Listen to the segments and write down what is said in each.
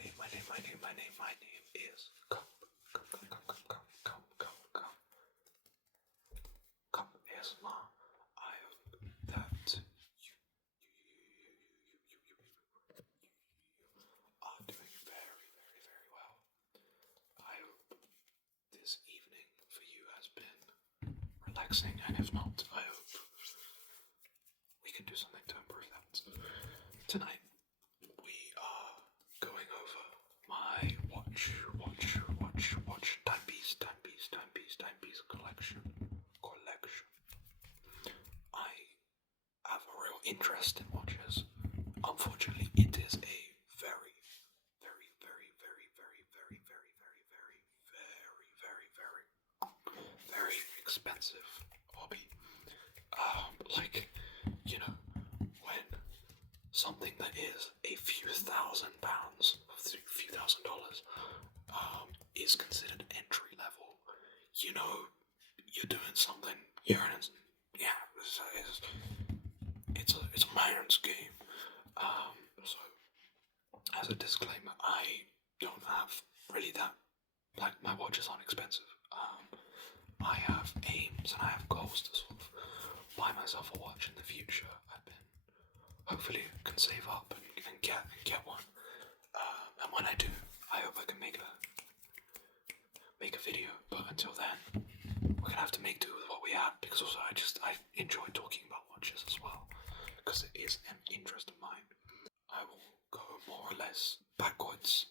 My name is Cup. Cup ASMR. I hope that you are doing very, very, very well. I hope this evening for you has been relaxing, and if not, I hope we can do something to improve that. Tonight, we are going over my timepiece collection. I have a real interest in watches. Unfortunately, it is a very, very, very, very, very, very, very, very, very, very, very, very, very expensive hobby. When something that is a few £1,000s, $1,000, is considered entry level, you're doing something. It's a man's game. So as a disclaimer, I don't have really that. Like, my watches aren't expensive. I have aims and I have goals to sort of buy myself a watch in the future. Hopefully can save up and get one. And when I do, I hope I can make a video. But until then, we're gonna have to make do with what we have, because also I enjoy talking about watches as well, because it is an interest of mine. I will go more or less backwards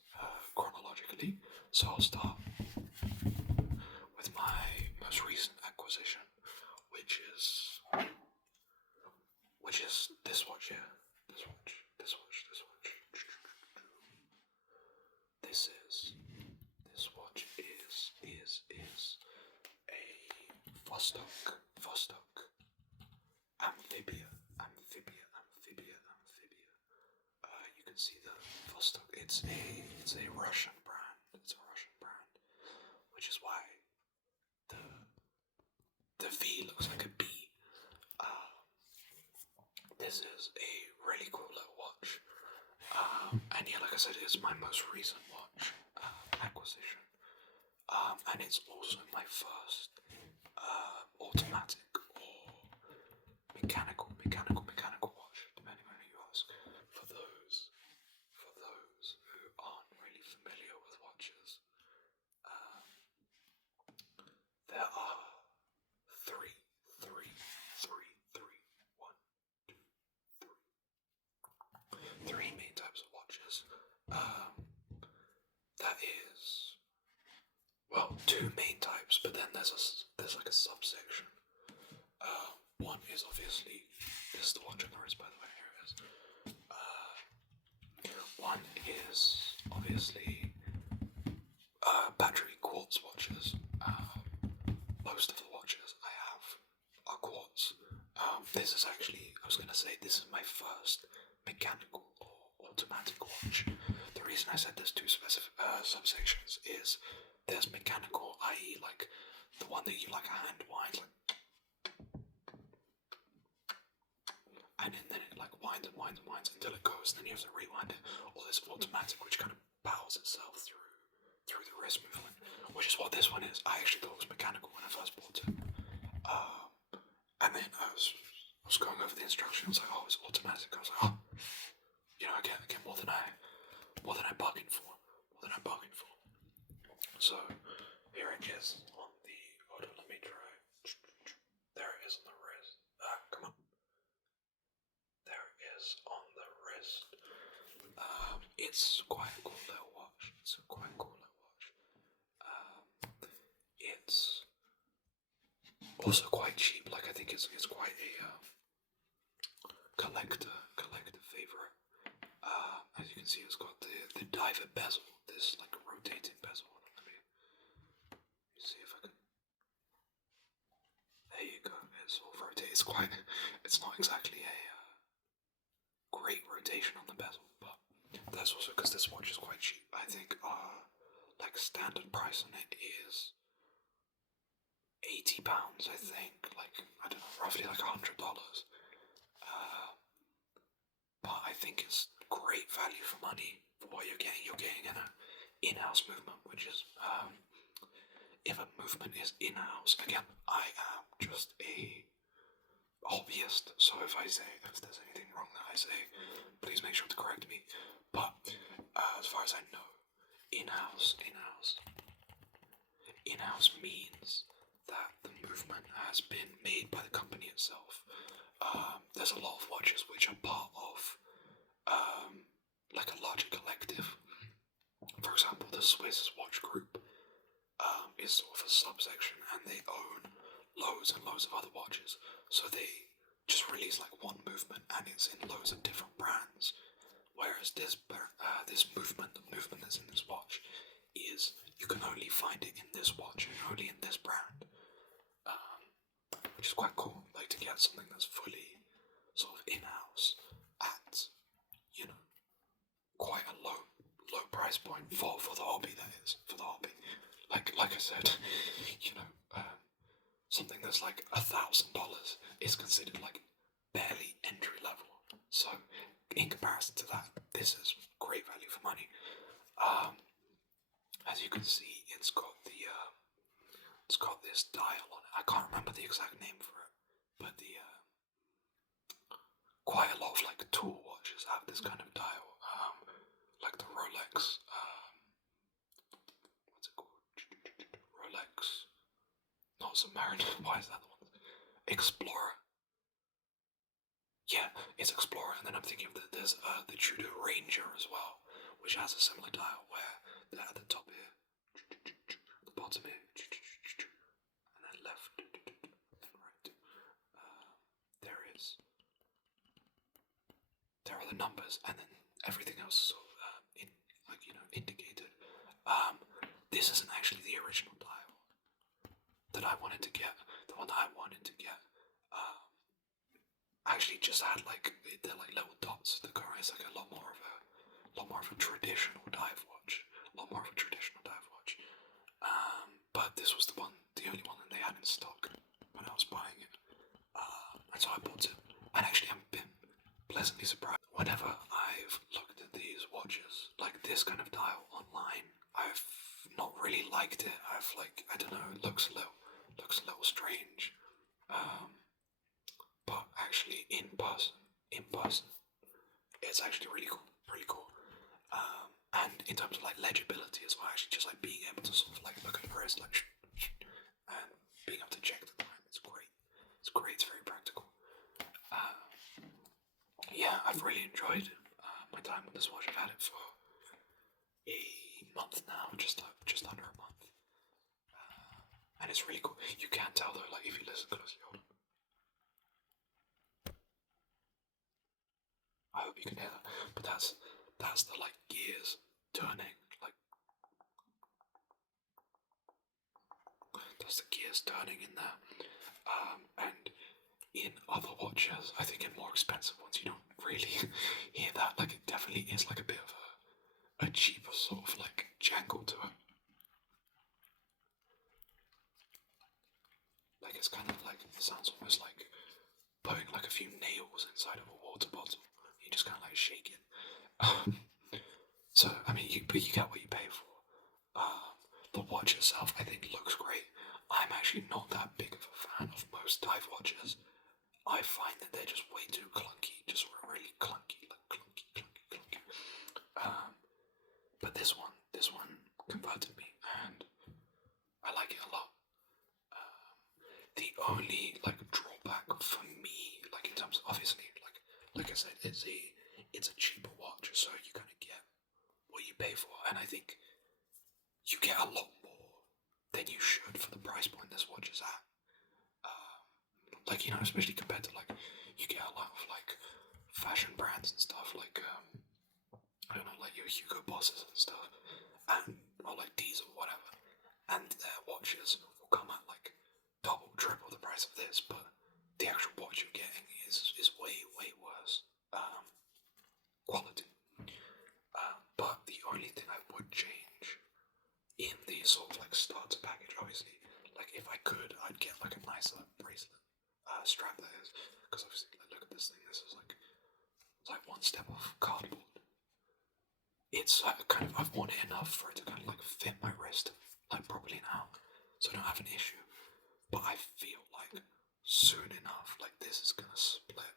chronologically. So I'll start with my most recent acquisition, which is this watch here. This watch. This watch is a Vostok Amphibia. You can see the Vostok. It's a Russian brand. Which is why the V looks like a B. This is a really cool little watch. And yeah, like I said, it's my most recent watch acquisition. And it's also my first automatic or mechanical watch, depending on who you ask. For those who aren't really familiar with watches, there are three main types of watches. That is, well, two main types, but then there's like a subsection. One is obviously, this is the watch on the wrist, by the way, here it is. One is obviously battery quartz watches. Most of the watches I have are quartz. This is actually, I was going to say, this is my first mechanical or automatic watch. The reason I said there's two specific subsections is there's mechanical, i.e. like the one that you like a hand wind, like, and then it like winds until it goes, and then you have to rewind it. Or there's automatic, which kind of bows itself through the wrist movement, which is what this one is. I actually thought it was mechanical when I first bought it. And then I was going over the instructions, like, oh, it's automatic. I was like, oh, I get more than I bargained for. So here it is on the. Hold on, let me try. There it is on the wrist. Come on. There it is on the wrist. It's quite a cool little watch. It's also quite cheap. Like, I think it's quite a collector favorite. As you can see, it's got the diver bezel. This like rotating bezel. Let me see if I can. There you go. It's all rotated. It's not exactly a great rotation on the bezel, but that's also because this watch is quite cheap. I think like standard price on it is £80. I think, like, I don't know, roughly like $100. But I think it's great value for money. for what you're getting an in-house movement, which is if a movement is in-house. Again, I am just a hobbyist, so if there's anything wrong that I say, please make sure to correct me. But as far as I know, in-house means that the movement has been made by the company itself. There's a lot of watches which are part of like a larger collective. For example, the Swiss watch group is sort of a subsection, and they own loads and loads of other watches. So they just release like one movement, and it's in loads of different brands. Whereas this movement, the movement that's in this watch, is you can only find it in this watch and only in this brand, which is quite cool. Like to get something that's fully sort of in-house at quite a low price point for the hobby. That is for the hobby. Like I said, something that's like $1,000 is considered like barely entry level. So in comparison to that, this is great value for money. As you can see, it's got this dial on it. I can't remember the exact name for it, but quite a lot of like tool watches have this kind of dial. Like the Rolex, what's it called? Rolex, not Submariner. Why is that the one? Explorer. Yeah, it's Explorer, and then I'm thinking of there's the Tudor Ranger as well, which has a similar dial where they're at the top here, the bottom here, and then left and right. There are the numbers, and then everything else is sort of indicated. This isn't actually the original dial that I wanted to get. The one that I wanted to get actually just had they're like little dots. The car is like a lot more of a traditional dive watch. But this was the only one that they had in stock when I was buying it. And so I bought it. And actually I've been pleasantly surprised. Whenever I've looked at these watches, like this kind of dial online, I've not really liked it. I don't know, it looks a little strange. But actually in person, it's actually really cool. And in terms of like legibility as well, actually just like being able to sort of like look at the wrist, like and being able to check the time, it's great. It's very practical. Yeah, I've really enjoyed my time with this watch. I've had it for a month now, just under a month, and it's really cool. You can't tell though, like if you listen closely. I hope you can hear that, but that's the like gears turning, like that's the gears turning in there, and in other watches, I think in more expensive ones, you don't really hear that. Like it definitely is like a bit of a cheaper sort of like jangle to it. Like it's kind of like, it sounds almost like putting like a few nails inside of a water bottle. You just kind of like shake it. So I mean, you get what you pay for. The watch itself, I think, looks great. I'm actually not that big of a fan of most dive watches. I find that they're just way too clunky, just really clunky, like clunky. But this one converted me, and I like it a lot. The only like drawback for me, like in terms of, obviously, like I said, it's a cheaper watch, so you kind of get what you pay for, and I think you get a lot more than you should for the price point this watch is at. Like, especially compared to like, you get a lot of like fashion brands and stuff, like I don't know, like your Hugo Bosses and stuff, or like Diesel, whatever, and their watches will come at like double, triple the price of this, but the actual watch you're getting is way worse quality. But the only thing I would change in the sort of like starter package, obviously, like if I could, I'd get like a nicer bracelet strap, that is, because obviously, like, look at this thing. This is like, it's like one step off cardboard. it's kind of, I've worn it enough for it to kind of like fit my wrist like properly now, so I don't have an issue. But I feel like soon enough, like this is gonna split,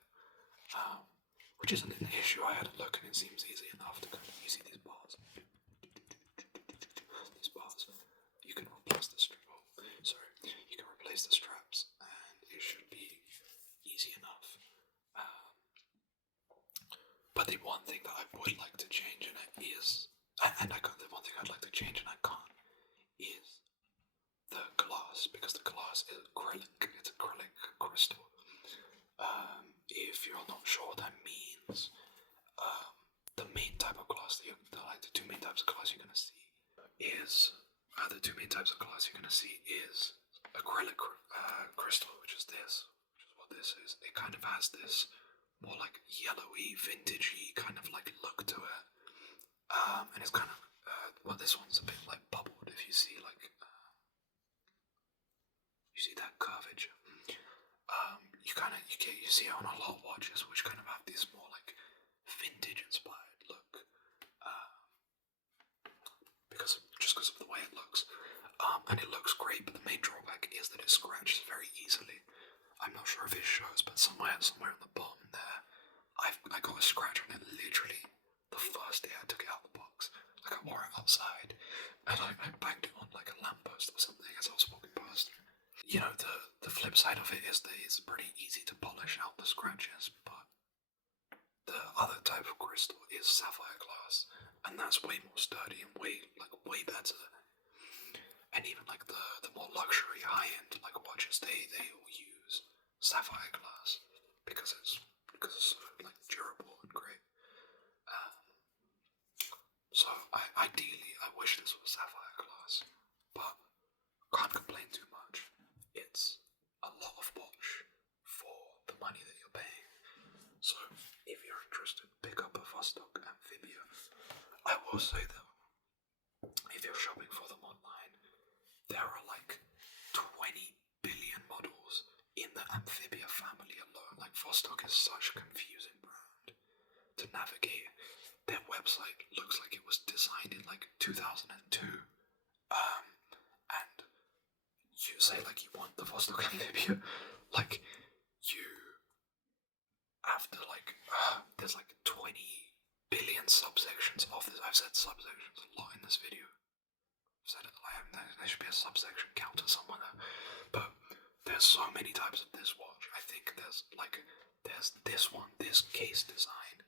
which isn't an issue. I had a look and it seems easy enough to kind of, you see these bars, you can replace the strap. Sorry, you can replace the straps, and it should be easy enough. Um, but the one thing that I would like to change in it is, and I got the one thing I'd like to change and I can't, is the glass, because the glass is acrylic. It's acrylic crystal. If you're not sure what that means, the main type of glass the two main types of glass you're gonna see is the two main types of glass you're gonna see is acrylic crystal, which is what this is. It kind of has this more like yellowy, vintagey kind of like look to it, and it's kind of well, this one's a bit like bubbled. If you see like you see that curvature, you see it on a lot of watches, which kind of have this more like vintage inspired look, because of the way it looks, and it looks great. But the main drawback is that it scratches very easily. I'm not sure if it shows, but somewhere on the bottom there, I got a scratch on it literally the first day I took it out of the box. Like I wore it outside, and I banged it on like a lamppost or something as I was walking past. You know, the flip side of it is that it's pretty easy to polish out the scratches, but the other type of crystal is sapphire glass, and that's way more sturdy and way better. And even like the more luxury high end like watches, they all use sapphire glass because it's so like durable and great. So ideally I wish this was sapphire glass, but can't complain too much. It's a lot of watch for the money that you're paying. So if you're interested, pick up a Vostok Amphibia. I will say that if you're shopping for them online, there are like 20 billion models in the Amphibia family alone. Like Vostok is such a confusing brand to navigate. Their website looks like it was designed in like 2002. And you say like you want the Vostok Amphibia, like you have to like there's like 20 billion subsections of this. I've said subsections a lot in this video. I've said it like there should be a subsection counter somewhere there. But there's so many types of this watch. I think there's this one, this case design,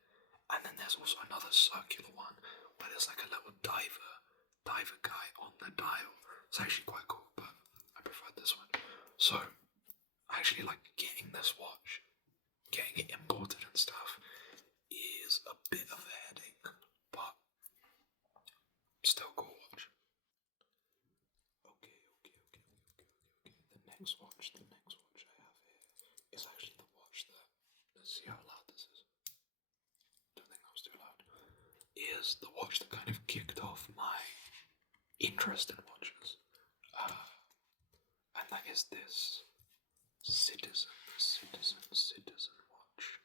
and then there's also another circular one where there's like a little diver guy on the dial. It's actually quite cool, but I prefer this one. So actually like getting this watch, getting it imported and stuff is a bit of a headache, but still cool watch. Okay. The next watch I have here is actually the watch that, let's see how loud this is. Don't think that was too loud. Is the watch that kind of kicked off my interest in watches. And that is this Citizen watch.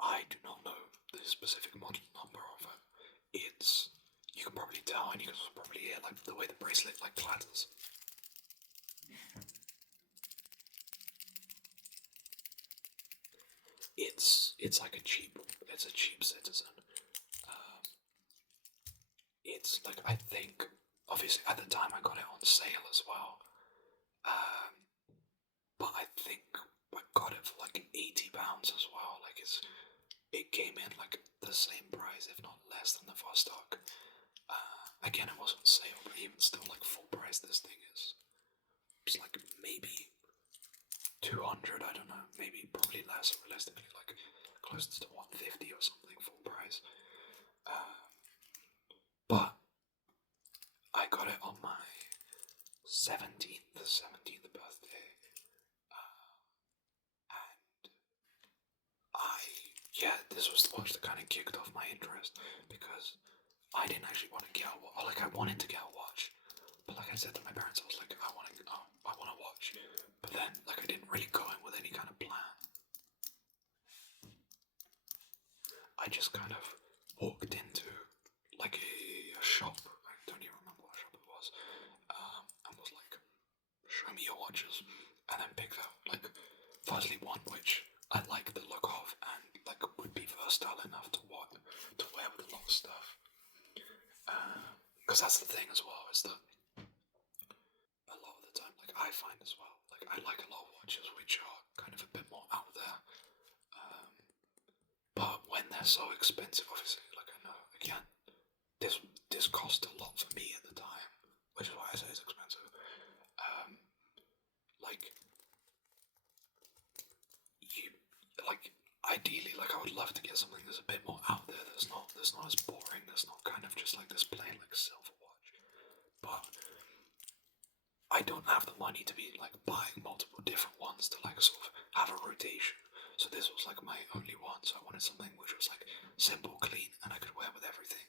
I do not know the specific model number of it. You can probably tell, and you can probably hear like the way the bracelet like clatters. It's like a cheap Citizen. It's like, I think, obviously at the time I got it on sale as well. But I think I got it for like £80 as well. Like it came in like the same price, if not less than the Vostok. Again, it was on sale, but even still, like full price, this thing is. It's like maybe 200. I don't know. Maybe probably less realistically, like close to 150 or something full price. But I got it on my 17th birthday, and this was the watch that kind of kicked off my interest, because I didn't actually want to get a watch. Like, I wanted to get a watch, but like I said to my parents, I was like, I want a watch. But then, like, I didn't really go in with any kind of plan. I just kind of walked into like firstly one which I like the look of and like would be versatile enough to wear with a lot of stuff. Because that's the thing as well, is that a lot of the time, like I find as well, like I like a lot of watches which are kind of a bit more out there. But when they're so expensive, obviously, like I know, again, this cost a lot for me at the time, which is why I say it's expensive. Like you, like ideally, like I would love to get something that's a bit more out there. That's not as boring. That's not kind of just like this plain like silver watch. But I don't have the money to be like buying multiple different ones to like sort of have a rotation. So this was like my only one. So I wanted something which was like simple, clean, and I could wear with everything.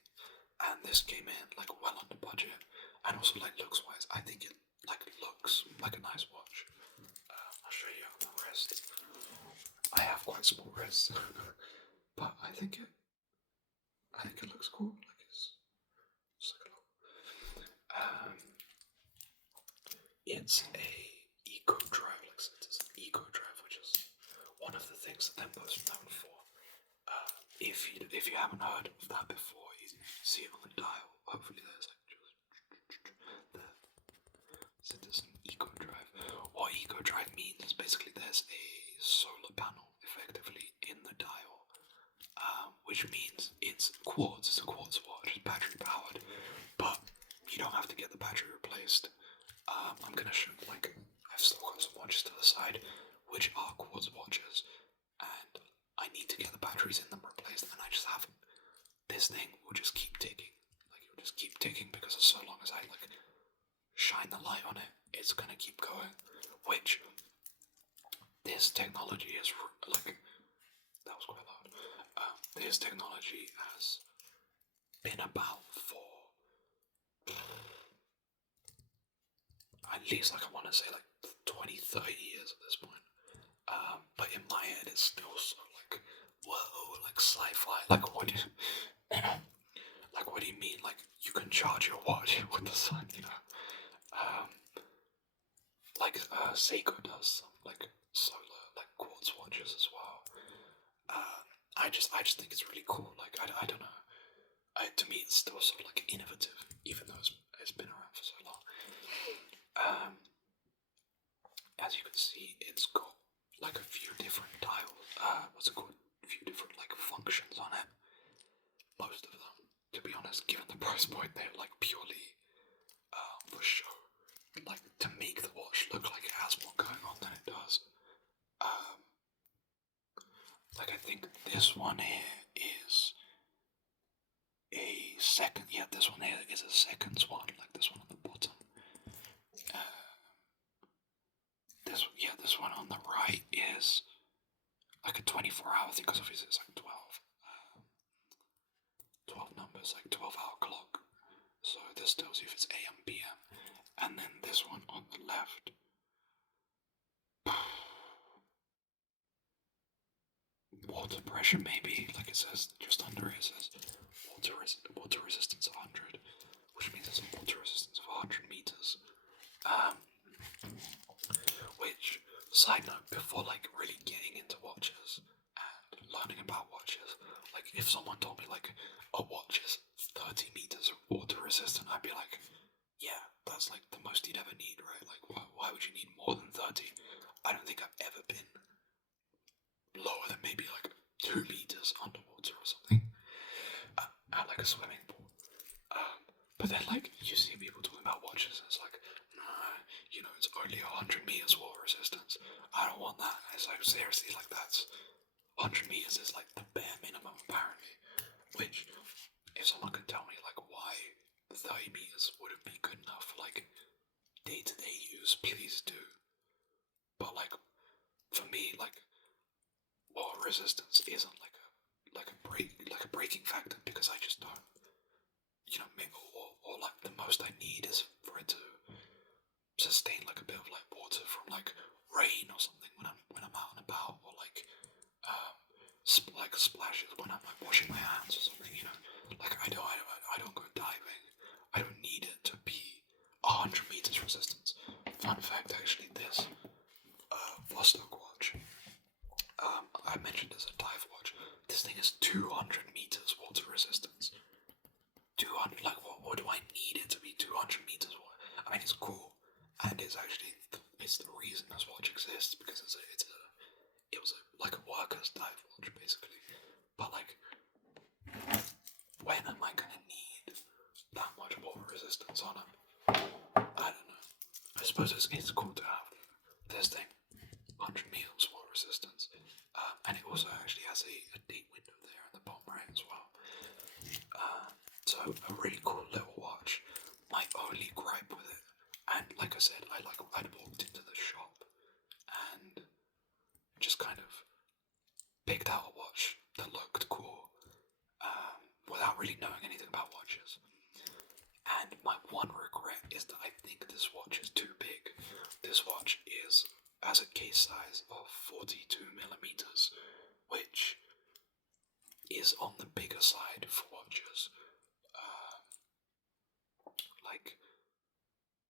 And this came in like well under budget, and also like looks wise, I think it like looks like a nice watch. I'll show you on my wrist. I have quite small wrists, but I think it looks cool. Like it's like a lot. It's a eco drive, like it's an eco drive, which is one of the things that they're most known for. If you haven't heard of that before, you see it on the dial. Hopefully, there's like just there. So there's an eco drive. What eco drive means is basically there's a solar panel effectively in the dial, which means it's quartz. It's a quartz watch. It's battery powered, but you don't have to get the battery replaced. I'm gonna show like I've still got some watches to the side, which are quartz watches, and I need to get the batteries in them replaced, and I just haven't. This thing will just keep ticking. Like it will just keep ticking because so long as I like shine the light on it, it's gonna keep going. Which this technology is like that was quite loud. This technology has been about for at least like I want to say like 20, 30 years at this point. But in my head, it's still so like whoa, like sci-fi. Like what do you, like what do you mean? Like you can charge your watch with the sun, you know? Like Seiko does some like solar like quartz watches as well. I just think it's really cool. Like I don't know. To me, it's still sort of like innovative, even though it's been around for so long. As you can see, it's got like a few different dials. What's it called? A few different like functions on it. Most of them, to be honest, given the price point, they're like purely for show, like to make the watch look like it has more going on than it does. Like I think this one here is a second. Yeah, this one here is a seconds one, like this one on the bottom. This one on the right is like a 24-hour thing because obviously it's like 12 numbers, like 12-hour clock. So this tells you if it's AM, PM, and then this one on the left. Water pressure, maybe, like it says just under it says water resistance of 100, which means it's a water resistance of 100 meters. Which, side note, before like really getting into watches and learning about watches, like if someone told me like a watch is 30 meters water resistant, I'd be like, yeah, that's like the most you'd ever need, right? Like why would you need more than 30? I don't think I've ever been lower than maybe like 2 meters underwater or something at like a swimming pool. But then like you see people talking about watches and it's like, nah, you know, it's only 100 meters water resistance. I don't want that. And it's like seriously, like that's 100 meters is like the bare minimum apparently. Which if someone could tell me like why 30 meters wouldn't be good enough for like day-to-day use, please do. But like for me, like water resistance isn't like a breaking factor because I just don't, you know, maybe or like the most I need is for it to sustain like a bit of like water from like rain or something when I'm out and about, or like like splashes when I'm like washing my hands or something, you know. Like I don't go diving. I don't need it to be 100 meters resistance. Fun fact, actually, this Vostok watch I mentioned it's a dive watch. This thing is 200 meters water resistance. 200, like what do I need it to be 200 meters water? I mean, it's cool, and it's actually it's the reason this watch exists, because it was like a worker's dive watch basically. But like, when am I gonna need that much water resistance on it? I don't know. I suppose it's cool to have this thing, 100 meters water resistance, and it also actually has a date window there in the bottom right as well. So a really cool little watch. My only gripe with it, and like I said, I'd walked into the shop and just kind of picked out a watch that looked cool, without really knowing anything about watches. And my one regret is that I think this watch is too big. This watch has a case size of 42 millimeters, which is on the bigger side for watches. Like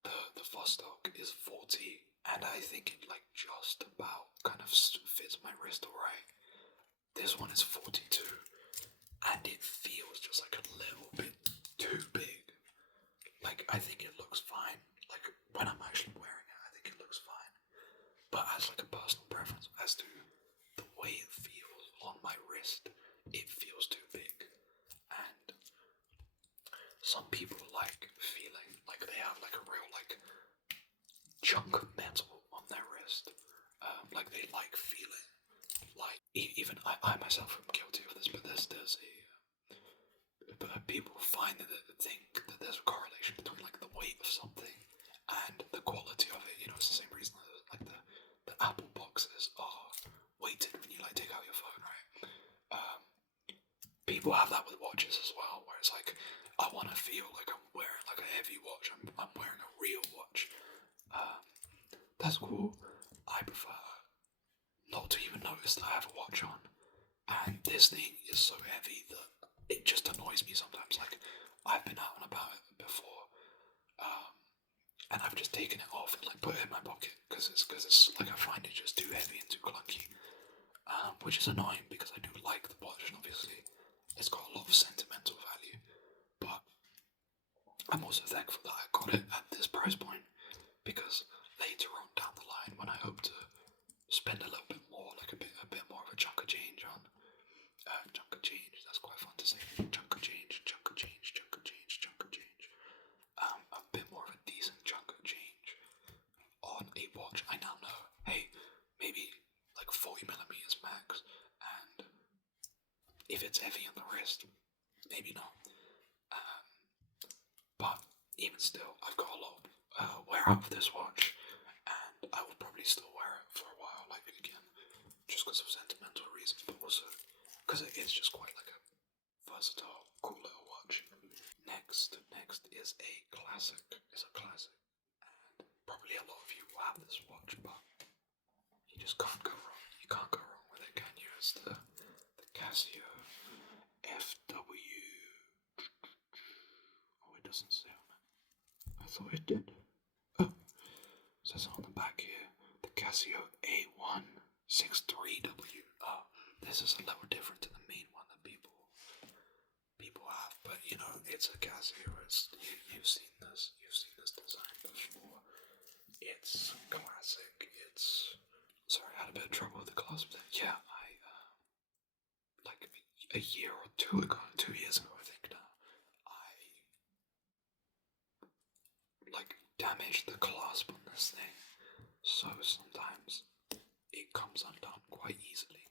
the Vostok is 40, and I think it like just about kind of fits my wrist alright. This one is 42, and it feels just like a little bit too big. Like, I think it looks fine. Like, when I'm actually wearing it, I think it looks fine. But as like a personal preference, as to the way it feels on my wrist, it feels too big. And some people like feeling like they have like a real like chunk of metal on their wrist. Like they like feeling like, even I myself am guilty of this, but there's people find that think that there's a correlation between like the weight of something and the quality of it. You know, it's the same reason that like the Apple boxes are weighted when you like take out your phone, right? People have that with watches as well, where it's like, I want to feel like I'm wearing like a heavy watch. I'm wearing a real watch. That's cool. I prefer not to even notice that I have a watch on. And this thing is so heavy that it just annoys me sometimes. Like, I've been out and about it before, and I've just taken it off and like put it in my pocket because it's like, I find it just too heavy and too clunky, which is annoying because I do like the watch, and obviously it's got a lot of sentimental value. But I'm also thankful that I got it at this price point, because later on down the line, when I hope to spend a little bit more, like a bit more of a chunk of change on. Chunk of change, that's quite fun to say. Chunk of change, chunk of change, chunk of change, chunk of change. A bit more of a decent chunk of change on a watch. I now know, hey, maybe like 40 millimeters max, and if it's heavy on the wrist, maybe not. But even still, I've got a lot of wear out of this watch, and I will probably still wear it for a while, like again, just because of sentimental reasons, but also because it is just quite like a versatile, cool little watch. Next is a classic. It's a classic, and probably a lot of you will have this watch, but you just can't go wrong. You can't go wrong with it, can you? It's the Casio FW. Oh, it doesn't say on it. I thought it did. Oh, it says on the back here, the Casio A163W. Oh, this is a little different to the main one that people have, but you know, it's a Casio. You've seen this design before. It's classic. Sorry, I had a bit of trouble with the clasp there. Yeah, I like a year or 2 years ago, I think now, I like damaged the clasp on this thing, so sometimes it comes undone quite easily.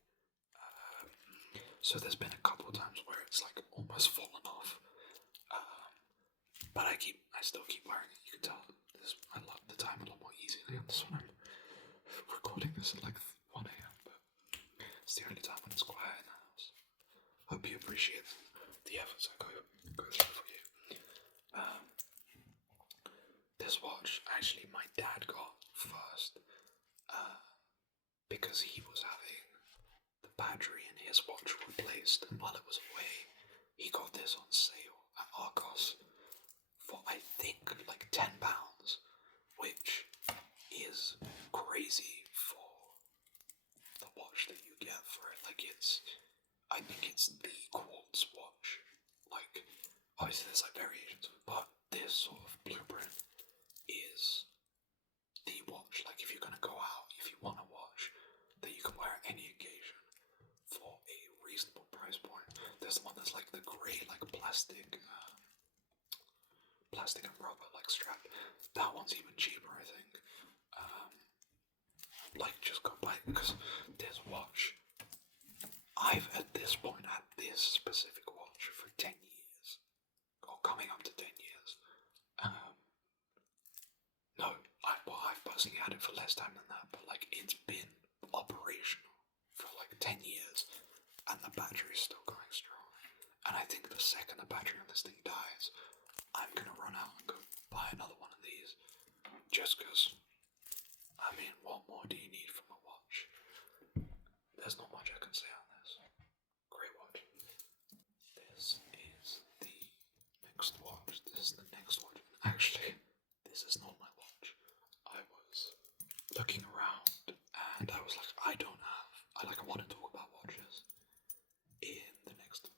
So there's been a couple of times where it's like almost fallen off, but I still keep wearing it. You can tell I love the time a lot more easily on this one. I'm recording this at like 1 a.m, but it's the only time when it's quiet in the house. Hope you appreciate the efforts I go through for you. This watch, actually, my dad got first, because he was having the battery in his watch replaced, and while it was away, he got this on sale at Argos for, I think, like £10, which is crazy for the watch that you get for it. Like, I think it's the quartz watch. Like, obviously there's like variations, but this sort of blueprint is the watch. Like, if you're gonna go out, if you want a watch that you can wear at any occasion for a reasonable price point, there's the one that's like the grey, like plastic and rubber like strap. That one's even cheaper, I think. Like, just go buy it, because this watch, I've at this point had this specific watch for 10 years, or coming up to 10 years. No, I've personally had it for less time than that, but like, it's been operational for like 10 years, and the battery's still going strong. And I think the second the battery on this thing dies, I'm gonna run out and go buy another one of these, just because, I mean, what more do you need from a watch? There's not much I can say on this. Great watch. This is the next watch. Actually, this is not my watch. I was looking around and I was like, I want to talk about watches in the next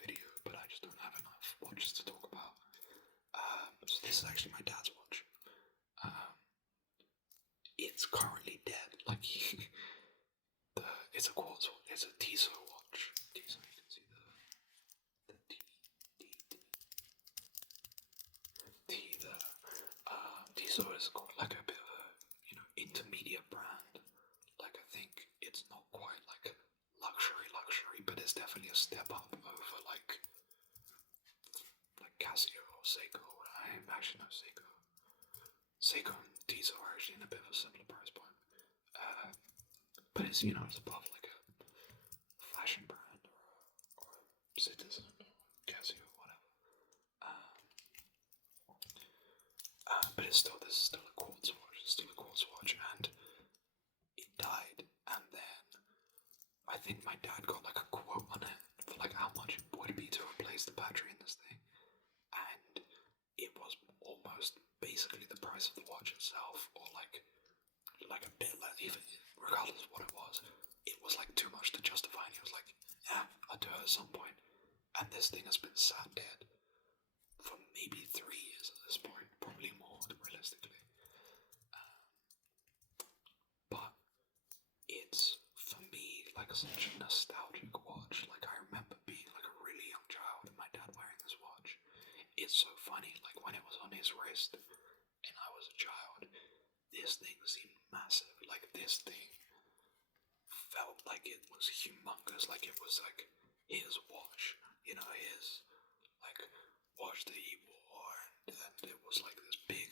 video, but I just don't have enough watches to talk about. So this is actually my dad's watch. It's currently dead. Like, it's a quartz watch. It's a Tissot watch. Tissot, you can see the T there. Tissot is like a bit of a, intermediate brand. Like, I think it's not quite like luxury, but it's definitely a step up over like Casio or Seiko. I actually know Seiko. Seiko and Tissot are actually in a bit of a similar price point. But it's, it's above like a fashion brand or a Citizen or Casio or whatever. But this is still a quartz watch. And it died, and then I think my dad got like a quote on it for like how much it would be to replace the battery in this thing, and it was almost basically the price of the watch itself, or like a bit less, even regardless of what it was like too much to justify. And he was like, yeah, I'll do it at some point. And this thing has been sat dead for maybe 3 years at this point, probably more realistically. But it's, for me, like such a nostalgic watch. Like, I remember being like a really young child and my dad wearing this watch. It's so funny, like when it was on his wrist and I was a child, this thing seemed massive. Like, this thing felt like it was humongous, like it was like his watch, his like watch that he wore, and it was like this big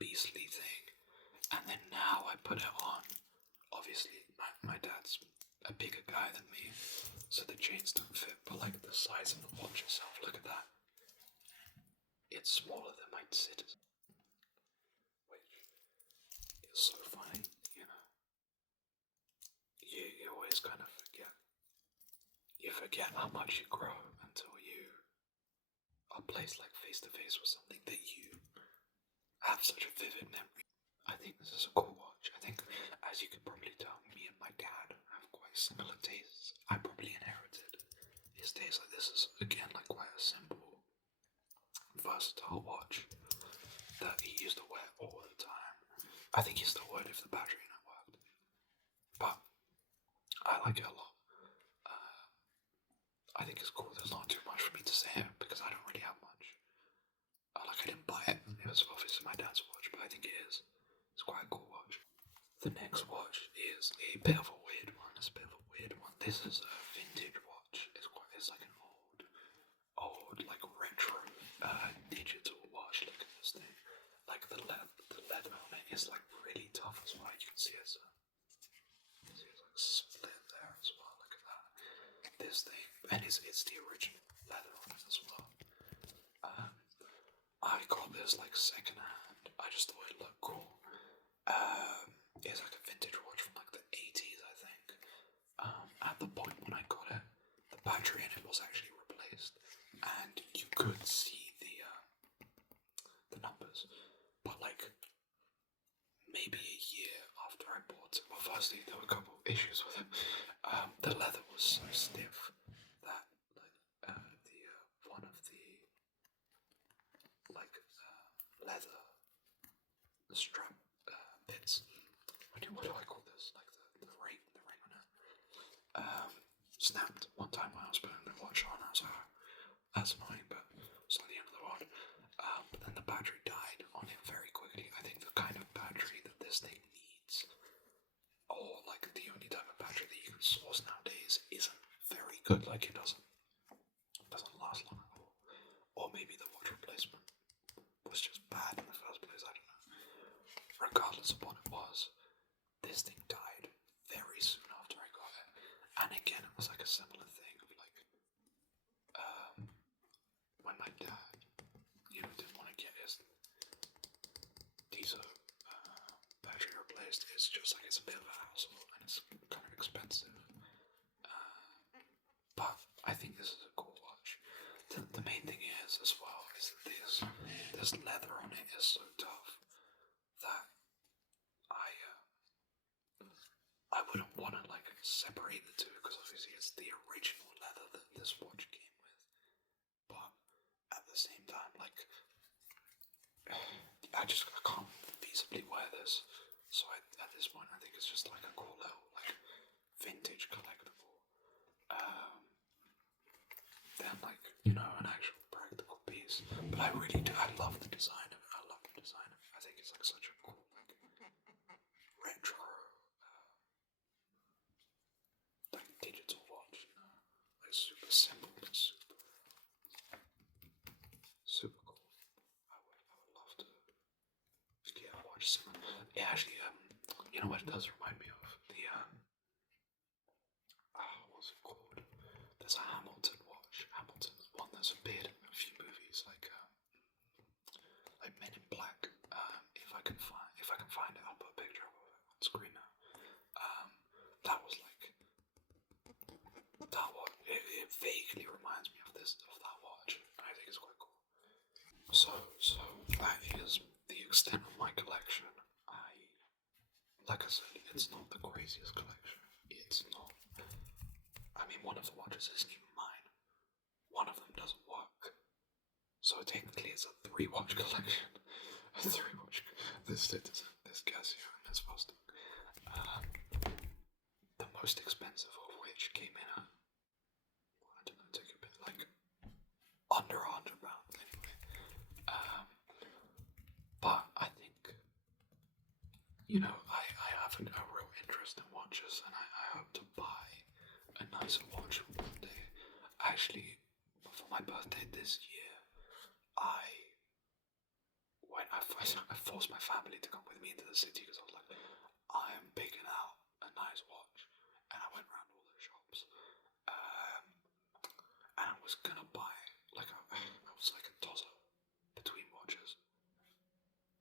beastly thing. And then now I put it on. Obviously, my dad's a bigger guy than me, so the chains don't fit, but like the size of the watch itself, look at that. It's smaller than my Citizen, which is so funny, You always kind of forget. You forget how much you grow until you are placed like face to face with something that you have such a vivid memory. I think this is a cool watch. I think, as you can probably tell, me and my dad have quite similar tastes. I probably inherited his taste. Like, this is again like quite a simple, versatile watch that he used to wear all the time. I think he still would if the battery worked. But I like it a lot. I think it's cool. There's not too much for me to say here because I don't really have much. I didn't buy it. It was obviously my dad's watch, but I think it is. It's quite a cool watch. The next watch is a bit of a weird one. This is a vintage watch. It's like an old like retro digital watch. Look at this thing. Like the leather on it is like really tough as well. You can see it's like split there as well. Look at that. This thing, and it's the original leather on it as well. I got this like second hand. I just thought it looked cool. It's like a vintage watch from like the 80s, I think. At the point when I got it, the battery in it was actually replaced, and you could see the numbers. But like maybe a year after I bought it, well, firstly there were a couple issues with it. The leather was so stiff that the one of the leather strap bits. What do I call this? Like the ring on it. Snapped one time when I was putting the watch on. That's annoying, but it's not the end of the world. But then the battery died on it very quickly. I think the kind of battery that this thing needs, or like the only type of battery that you can source nowadays, isn't very good. Like it doesn't last long at all. Or maybe the watch replacement was just bad in the first place. I don't know. Regardless of what it was, this thing died very soon after I got it. And again, it was like a similar thing of like when my dad, didn't want to get his diesel battery replaced. It's just like it's a bit of a hassle and it's kind of expensive. But I think this is a cool watch. The main thing is as well is that this leather on it is so tough that I wouldn't want to like separate the two because obviously it's the original leather that this watch came with. But at the same time, like I can't feasibly wear this. So at this point, I think it's just like a cool little like vintage collectible. Than like an actual practical piece. But I really do. I love the design of it. I love the design of it. I think it's like such a cool like retro like digital watch. Like super simple but super cool. I would love to get a watch similar. It actually you know what it does remind me of the what's it called? There's a Hamilton watch. Hamilton's one that's appeared in a few movies like Men in Black. If I can find it, I'll put a picture of it on screen now. That was like that watch. It vaguely reminds me of that watch. I think it's quite cool. So that is the extent of my collection. Like I said, it's not the craziest collection. It's not. I mean, one of the watches isn't even mine. One of them doesn't work. So technically, it's a 3-watch collection. A 3-watch. This Casio and this Vostok. The most expensive of which came in at, I don't know, take a bit like under £100 anyway. But I think, I have a real interest in watches, and I hope to buy a nicer watch one day. Actually, for my birthday this year, I forced my family to come with me into the city because I was like, I am picking out a nice watch, and I went around all the shops, and I was gonna buy like I was like a tosser between watches,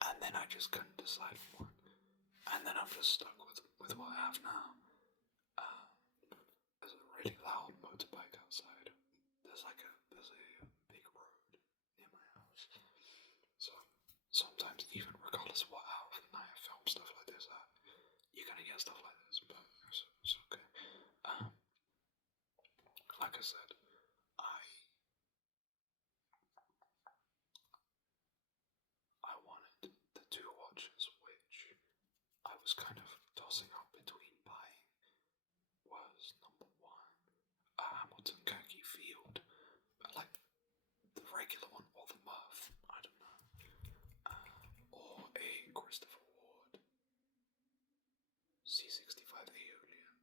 and then I just couldn't decide for one, and then I'm just stuck with what I have now. There's a really loud motorbike outside. There's a big road near my house. So sometimes, even regardless of what hour of the night I film stuff like this at, you're gonna get stuff like this, but it's okay. Like I said, I wanted the 2 watches which I was kind of tossing up between buying was number 1, a Hamilton khaki field, but like the regular one or the Murph, I don't know, or a Christopher Ward C65 Aeolian,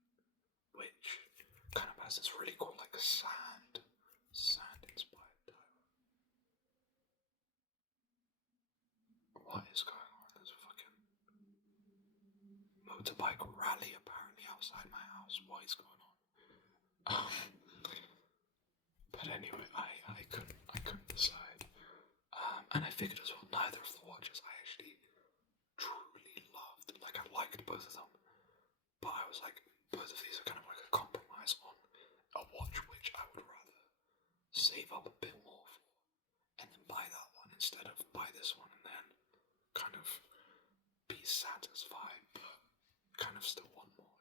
which kind of has this really cool like sand inspired dial. What is going on? There's a fucking motorbike rally apparently outside my house. What is going on? But anyway, I couldn't decide. And I figured as well, neither of the watches I actually truly loved. Like, I liked both of them, but I was like, both of these are kind of like a compromise on a watch which I would rather save up a bit more for, and then buy that one instead of buy this one and then kind of be satisfied, but kind of still want more,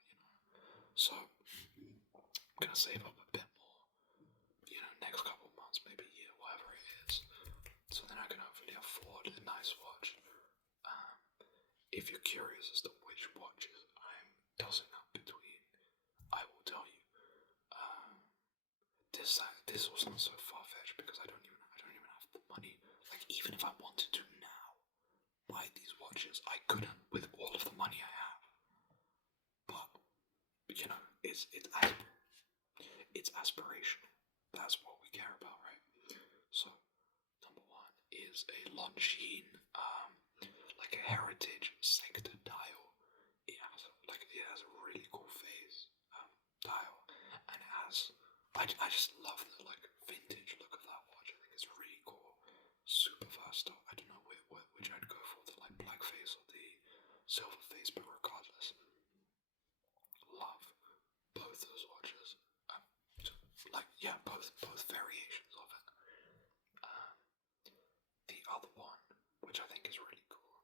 So I'm gonna save up a bit more, next couple of months, maybe a year, whatever it is. So then I can hopefully afford a nice watch. Um, if you're curious as to which watches I'm tossing up between, I will tell you. Um, this was not so far fetched because I don't even have the money. Like even if I wanted to now buy these watches, I couldn't with all of the money I have. But it's aspiration. That's what we care about, right? So number one is a Longines, like a heritage sector dial. It has a really cool phase dial, and it has. I just love the vintage look of that watch. I think it's really cool, super versatile. I don't know which I'd go for, the black face or the silver face, but regardless, love both those watches. Both variations of it. Um, the other one, which I think is really cool,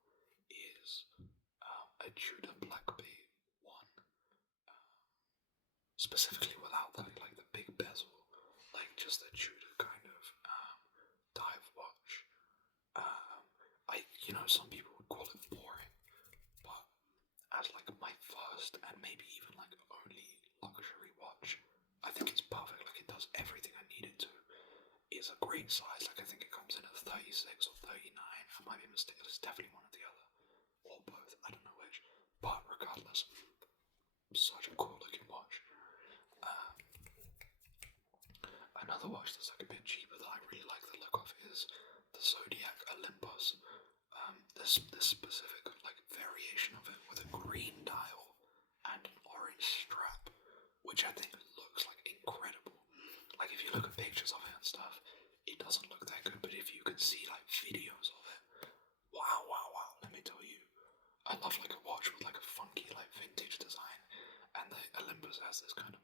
is a Tudor Blackbay one, specifically without the big bezel, just a Tudor kind of dive watch. Some people would call it boring, but as my first and maybe even only luxury watch, I think it's perfect. It does everything I need it to. It's a great size. I think it comes in at 36 or 39. I might be mistaken. It's definitely one or the other, or both. I don't know which. But regardless, such a cool looking watch. Another watch that's a bit cheaper that I really like the look of is the Zodiac Olympus. This specific variation of it with a green dial and an orange strap, which I think looks incredible. If you look at pictures of it and stuff, it doesn't look that good, but if you can see videos of it, wow, let me tell you. I love a watch with a funky vintage design, and the Olympus has this kind of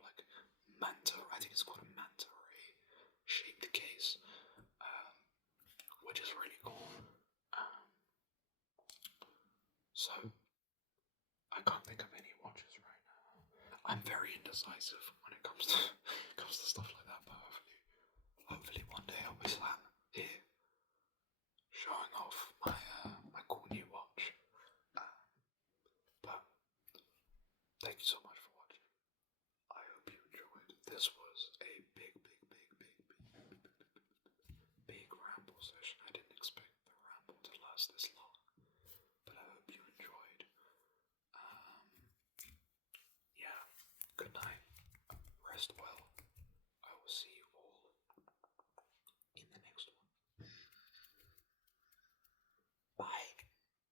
manta, I think it's called a manta ray shaped case, which is really cool. So I can't think of any watches right now. I'm very indecisive when it comes to stuff like that, but hopefully one day I'll be sat